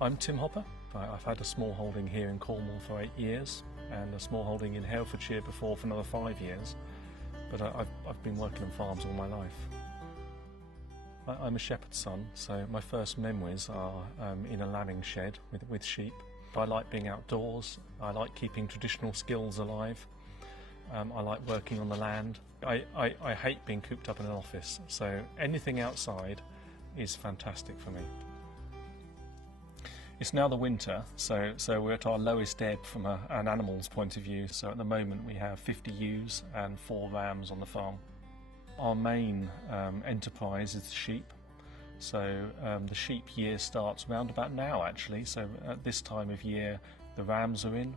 I'm Tim Hopper. I've had a small holding here in Cornwall for 8 years and a small holding in Herefordshire before for another 5 years, but I've been working on farms all my life. I'm a shepherd's son, so my first memories are in a lambing shed with sheep. I like being outdoors, I like keeping traditional skills alive, I like working on the land. I hate being cooped up in an office, so anything outside is fantastic for me. It's now the winter, so we're at our lowest ebb from an animal's point of view. So at the moment we have 50 ewes and 4 rams on the farm. Our main enterprise is sheep. So the sheep year starts round about now actually. So at this time of year the rams are in.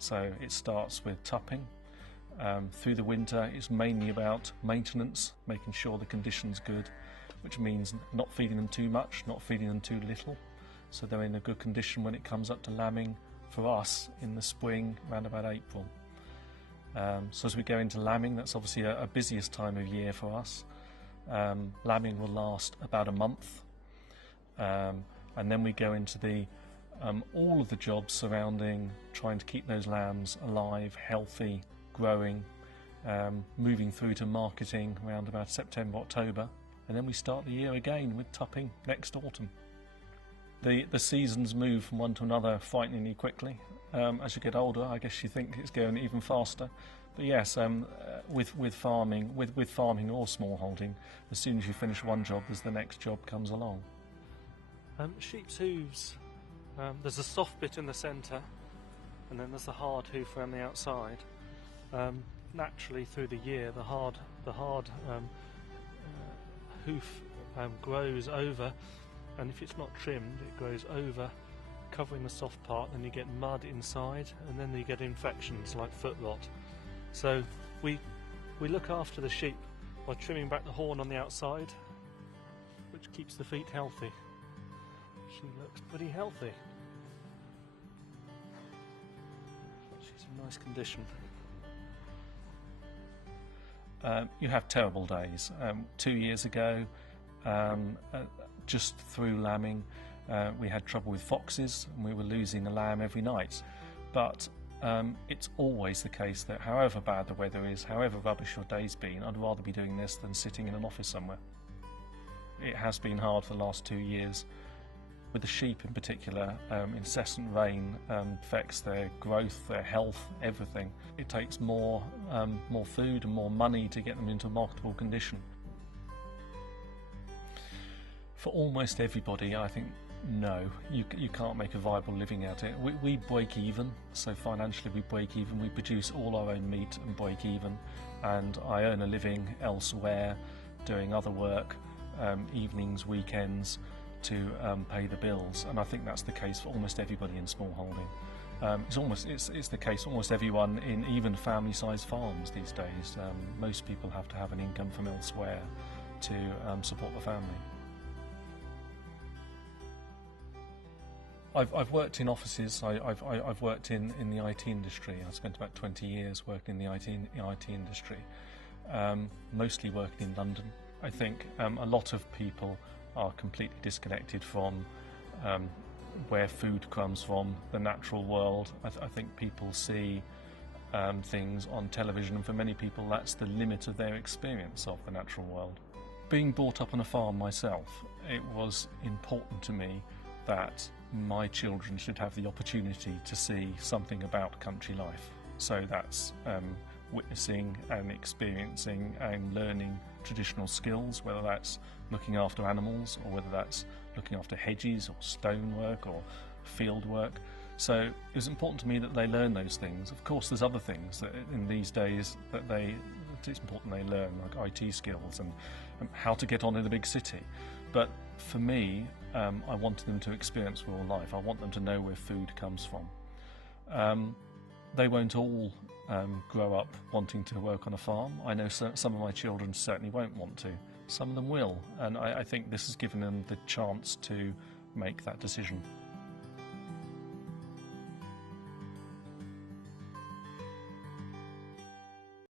So it starts with tupping. Through the winter it's mainly about maintenance, making sure the condition's good, which means not feeding them too much, not feeding them too little. So they're in a good condition when it comes up to lambing for us in the spring, around about April. So as we go into lambing, that's obviously a busiest time of year for us. Lambing will last about a month, and then we go into all of the jobs surrounding trying to keep those lambs alive, healthy, growing, moving through to marketing around about September, October, and then we start the year again with tupping next autumn. The seasons move from one to another frighteningly quickly. As you get older, I guess you think it's going even faster. But yes, with farming or small holding, as soon as you finish one job, there's the next job comes along. Sheep's hooves, there's a soft bit in the centre, and then there's the hard hoof around the outside. Naturally, through the year, the hard hoof grows over. And if it's not trimmed, it grows over, covering the soft part, then you get mud inside, and then you get infections like foot rot. So we look after the sheep by trimming back the horn on the outside, which keeps the feet healthy. She looks pretty healthy. She's in nice condition. You have terrible days. 2 years ago, just through lambing, we had trouble with foxes and we were losing a lamb every night. But it's always the case that however bad the weather is, however rubbish your day's been, I'd rather be doing this than sitting in an office somewhere. It has been hard for the last 2 years. With the sheep in particular, incessant rain affects their growth, their health, everything. It takes more food and more money to get them into a marketable condition. For almost everybody, I think, no, you can't make a viable living out of it. We break even, so financially we break even. We produce all our own meat and break even, and I earn a living elsewhere doing other work, evenings, weekends, to pay the bills, and I think that's the case for almost everybody in small holding. It's the case for almost everyone in even family-sized farms these days. Most people have to have an income from elsewhere to support the family. I've worked in offices. I've worked in the IT industry. I spent about 20 years working in the IT industry, mostly working in London. I think a lot of people are completely disconnected from where food comes from, the natural world. I think people see things on television, and for many people that's the limit of their experience of the natural world. Being brought up on a farm myself, it was important to me that my children should have the opportunity to see something about country life. So that's witnessing and experiencing and learning traditional skills, whether that's looking after animals or whether that's looking after hedges or stonework or field work. So it was important to me that they learn those things. Of course there's other things that in these days that it's important they learn, like IT skills and how to get on in a big city. But for me, I wanted them to experience rural life. I want them to know where food comes from. They won't all grow up wanting to work on a farm. I know some of my children certainly won't want to. Some of them will, and I think this has given them the chance to make that decision.